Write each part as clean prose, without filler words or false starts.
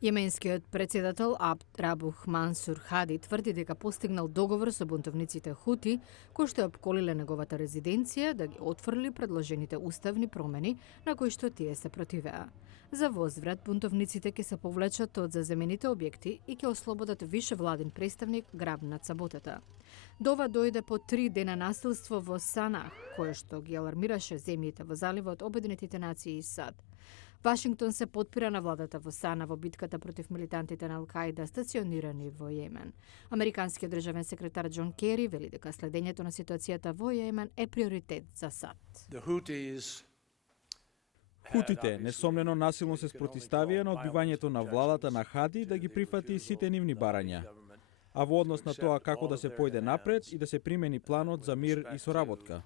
Јеменскиот председател Абд Рабух Мансур Хади тврди дека постигнал договор со бунтовниците Хути, кои што опколиле неговата резиденција да ги отфрли предложените уставни промени на кои што тие се противеа. За возврат, бунтовниците ќе се повлечат од заземените објекти и ќе ослободат више владин представник граб над саботата. Дова дојде по 3 дена насилство во Сана, кое што ги алармираше земјите во заливот, Обединетите нации и САД. Вашингтон се потпира на владата во Сана во битката против милитантите на Ал-Каида стационирани во Јемен. Американскиот државен секретар Џон Кери вели дека следењето на ситуацијата во Јемен е приоритет за САД. Хутите несомнено насилно се спротивставија на одбивањето на владата на Хади да ги прифати сите нивни барања, а во однос на тоа како да се појде напред и да се примени планот за мир и соработка.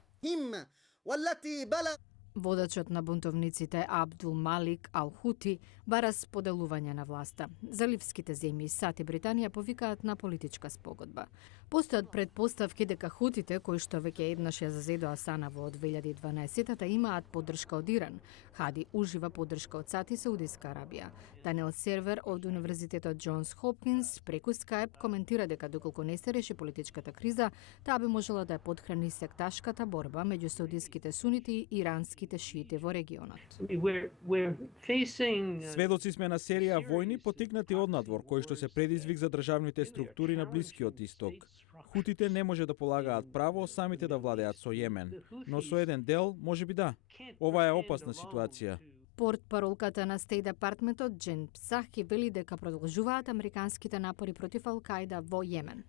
Водачот на бунтовниците Абдул Малик Ал-Хути бара споделување на власта. Заливските земји САД и Британија повикаат на политичка спогодба. Постојат предпоставки дека хутите, кои што веќе еднаш ја зазедоа Сана во 2012-та, имаат поддршка од Иран. Хади ужива поддршка од САД и Саудиска Арабија. Даниел Сервер од Универзитетот Џонс Хопкинс преку Скајп коментира дека доколку не се реши политичката криза, таа би можела да ја потхрани секташката борба меѓу саудиските сунити и иранските шиити во регионот. Сведоци сме на серија војни потикнати однадвор, кои што се предизвик за државните структури на Блискиот Исток. Хутите не може да полагаат право самите да владеат со Јемен, но со еден дел можеби да. Ова е опасна ситуација. Портпаролката на Стејт Департментот Џен Псахи вели дека продолжуваат американските напори против Ал-Каида во Јемен.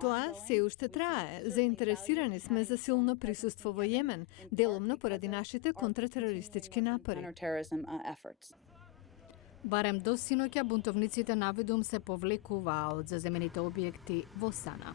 Тоа се уште трае. Заинтересирани сме за силно присуство во Јемен, деломно поради нашите контратерористички напори. Барем до синоќа бунтовниците наведум се повлекуваа од заземените објекти во Сана.